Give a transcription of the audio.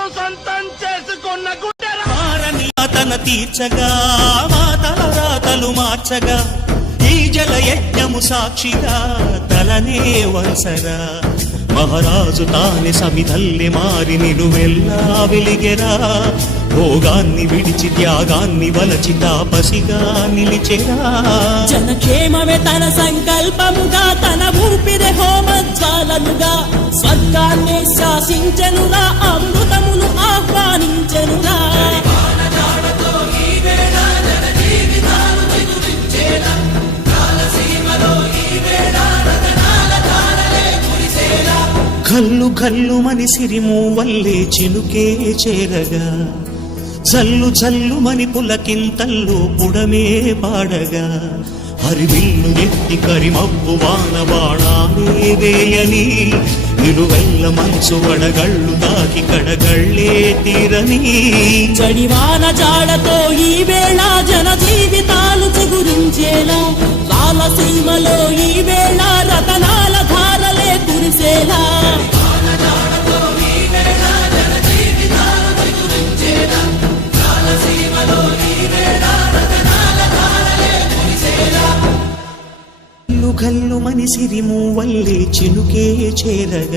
కోసం సొంతం చేసుకున్న తన తీర్చగా మా తలరాతలు మార్చగా ఈ జల యజ్ఞము సాక్షిగా తలనే వంసరా మహారాజు తానే సమిధల్లి మారి నిలువెల్లా వెలిగెరా. భోగాన్ని విడిచి త్యాగాన్ని వలచి తాపసిగా నిలిచెరా. జనక్షేమమే తన సంకల్పముగా తన ఊపిరి స్వర్గాన్ని శాసించనురా కల్లు కల్లు మని సిరిము వల్లే చినుకే చేరగా. జల్లు జల్లు మని పులకింతల్లు పుడమే పాడగా. హరివిల్లు ఎత్తి కరిమబ్బు వాన బాణాలే వేయని నిలువెల్ల మంచు వడగళ్ళు దాకి కడగళ్ళే తీరని. చడివాన జాడతో ఈ వేళ జన జీవితాలు చిగురించేలా రాలసీమలో ఈ వేళ రతనాల ధారలే కురిసేలా. గల్లు గల్లు మని చినుకే చేరగ